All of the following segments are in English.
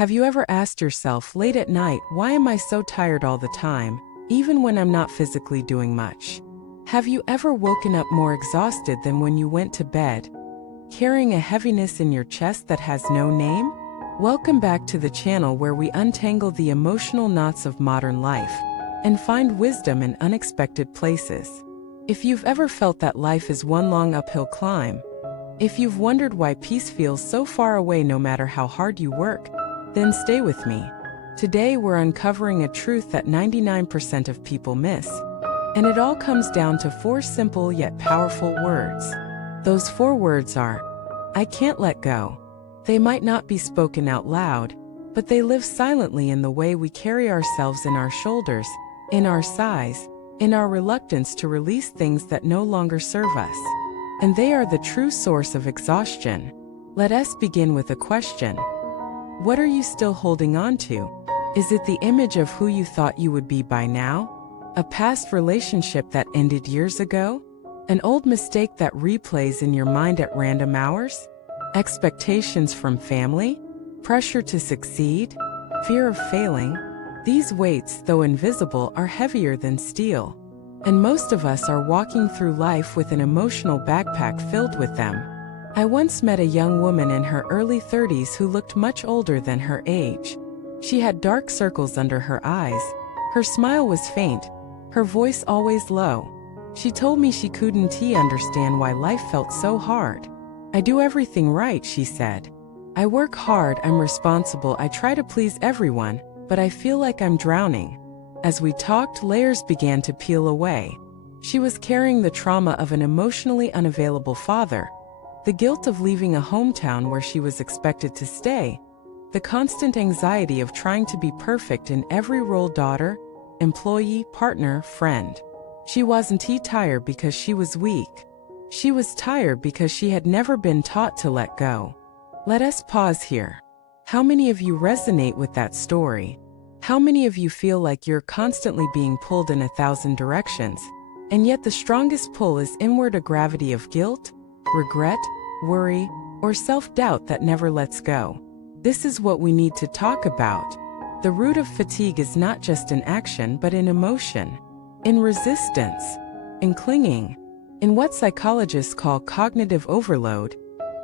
Have you ever asked yourself late at night, why am I so tired all the time, even when I'm not physically doing much? Have you ever woken up more exhausted than when you went to bed, carrying a heaviness in your chest that has no name? Welcome back to the channel where we untangle the emotional knots of modern life and find wisdom in unexpected places. If you've ever felt that life is one long uphill climb, if you've wondered why peace feels so far away no matter how hard you work, then stay with me. Today we're uncovering a truth that 99% of people miss. And it all comes down to 4 simple yet powerful words. Those 4 words are, I can't let go. They might not be spoken out loud, but they live silently in the way we carry ourselves in our shoulders, in our sighs, in our reluctance to release things that no longer serve us. And they are the true source of exhaustion. Let us begin with a question. What are you still holding on to? Is it the image of who you thought you would be by now? A past relationship that ended years ago? An old mistake that replays in your mind at random hours? Expectations from family? Pressure to succeed? Fear of failing? These weights, though invisible, are heavier than steel. And most of us are walking through life with an emotional backpack filled with them. I once met a young woman in her early 30s who looked much older than her age. She had dark circles under her eyes. Her smile was faint, her voice always low. She told me she couldn't understand why life felt so hard. I do everything right, she said. I work hard, I'm responsible, I try to please everyone, but I feel like I'm drowning. As we talked, layers began to peel away. She was carrying the trauma of an emotionally unavailable father, the guilt of leaving a hometown where she was expected to stay, the constant anxiety of trying to be perfect in every role: daughter, employee, partner, friend. She wasn't tired because she was weak. She was tired because she had never been taught to let go. Let us pause here. How many of you resonate with that story? How many of you feel like you're constantly being pulled in 1,000 directions, and yet the strongest pull is inward, a gravity of guilt, regret, worry, or self-doubt that never lets go? This is what we need to talk about. The root of fatigue is not just in action but in emotion, in resistance, in clinging, in what psychologists call cognitive overload,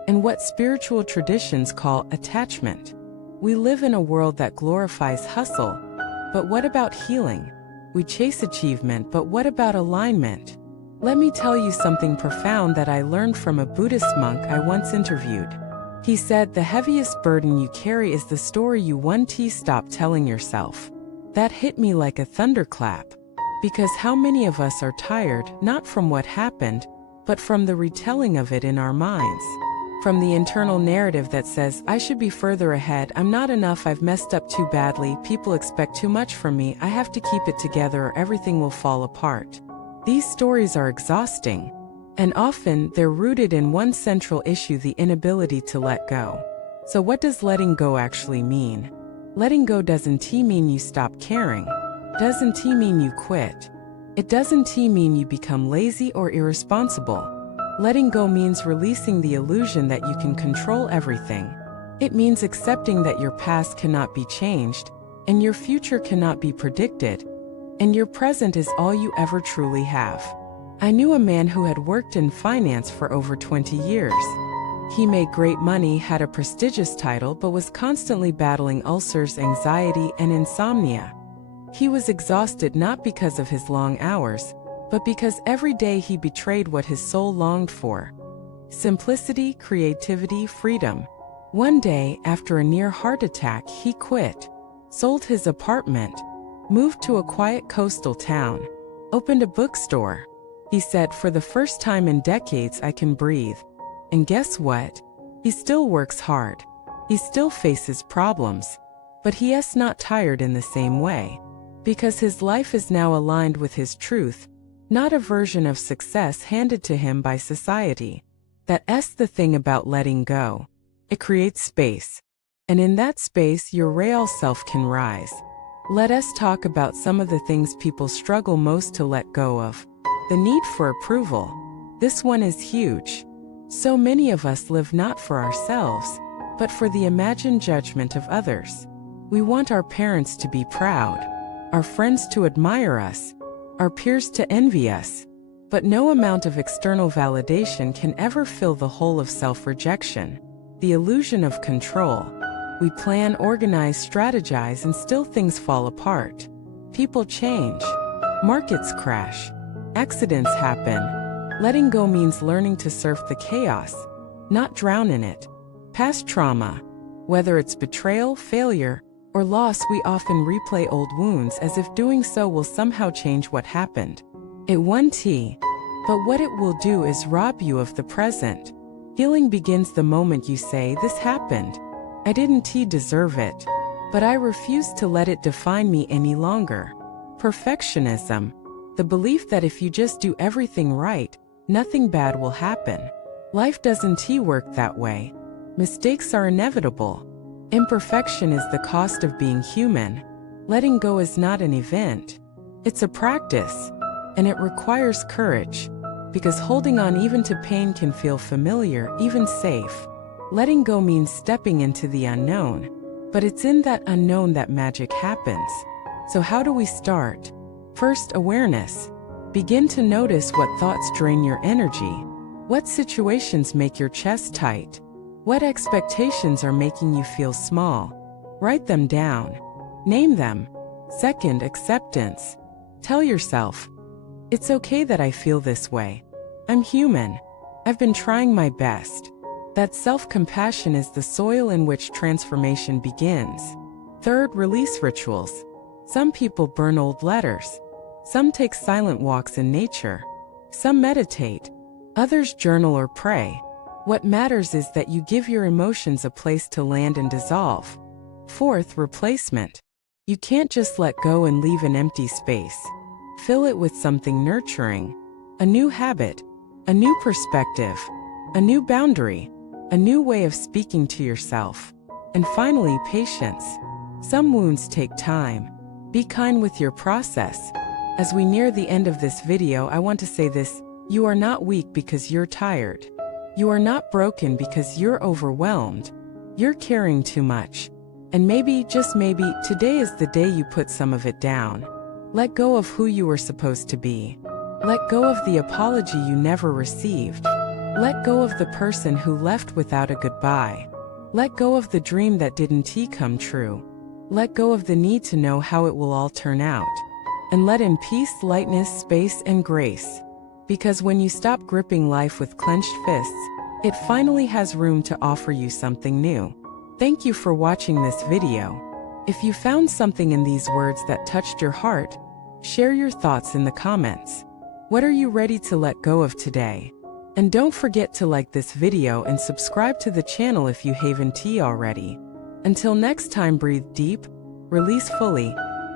and what spiritual traditions call attachment. We live in a world that glorifies hustle, but what about healing? We chase achievement, but what about alignment? Let me tell you something profound that I learned from a Buddhist monk I once interviewed. He said, the heaviest burden you carry is the story you won't stop telling yourself. That hit me like a thunderclap. Because how many of us are tired, not from what happened, but from the retelling of it in our minds? From the internal narrative that says, I should be further ahead, I'm not enough, I've messed up too badly, people expect too much from me, I have to keep it together or everything will fall apart. These stories are exhausting, and often they're rooted in one central issue: the inability to let go. So what does letting go actually mean? Letting go doesn't mean you stop caring. Doesn't mean you quit. It doesn't mean you become lazy or irresponsible. Letting go means releasing the illusion that you can control everything. It means accepting that your past cannot be changed, and your future cannot be predicted, and your present is all you ever truly have. I knew a man who had worked in finance for over 20 years. He made great money, had a prestigious title, but was constantly battling ulcers, anxiety, and insomnia. He was exhausted not because of his long hours, but because every day he betrayed what his soul longed for: simplicity, creativity, freedom. One day, after a near heart attack, he quit, sold his apartment, moved to a quiet coastal town, opened a bookstore. He said, for the first time in decades, I can breathe. And guess what? He still works hard. He still faces problems. But he is not tired in the same way. Because his life is now aligned with his truth, not a version of success handed to him by society. That's the thing about letting go. It creates space. And in that space, your real self can rise. Let us talk about some of the things people struggle most to let go of. The need for approval. This one is huge. So many of us live not for ourselves, but for the imagined judgment of others. We want our parents to be proud, our friends to admire us, our peers to envy us. But no amount of external validation can ever fill the hole of self-rejection, the illusion of control. We plan, organize, strategize, and still things fall apart. People change. Markets crash. Accidents happen. Letting go means learning to surf the chaos, not drown in it. Past trauma, whether it's betrayal, failure, or loss, we often replay old wounds as if doing so will somehow change what happened. It won't, but what it will do is rob you of the present. Healing begins the moment you say, "This happened. I didn't deserve it, but I refuse to let it define me any longer." Perfectionism, the belief that if you just do everything right, nothing bad will happen. Life doesn't work that way. Mistakes are inevitable. Imperfection is the cost of being human. Letting go is not an event. It's a practice, and it requires courage, because holding on even to pain can feel familiar, even safe. Letting go means stepping into the unknown, but it's in that unknown that magic happens. So how do we start? First, awareness. Begin to notice what thoughts drain your energy. What situations make your chest tight? What expectations are making you feel small? Write them down. Name them. Second, acceptance. Tell yourself, "It's okay that I feel this way. I'm human. I've been trying my best." That self-compassion is the soil in which transformation begins. Third, release rituals. Some people burn old letters. Some take silent walks in nature. Some meditate. Others journal or pray. What matters is that you give your emotions a place to land and dissolve. Fourth, replacement. You can't just let go and leave an empty space. Fill it with something nurturing. A new habit, a new perspective, a new boundary, a new way of speaking to yourself. And finally, patience. Some wounds take time. Be kind with your process. As we near the end of this video, I want to say this: you are not weak because you're tired. You are not broken because you're overwhelmed. You're carrying too much. And maybe, just maybe, today is the day you put some of it down. Let go of who you were supposed to be. Let go of the apology you never received. Let go of the person who left without a goodbye. Let go of the dream that didn't come true. Let go of the need to know how it will all turn out. And let in peace, lightness, space, and grace. Because when you stop gripping life with clenched fists, it finally has room to offer you something new. Thank you for watching this video. If you found something in these words that touched your heart, share your thoughts in the comments. What are you ready to let go of today? And don't forget to like this video and subscribe to the channel if you haven't already. Until next time, breathe deep, release fully,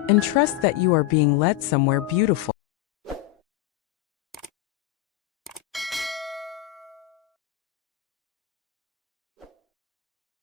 and trust that you are being led somewhere beautiful.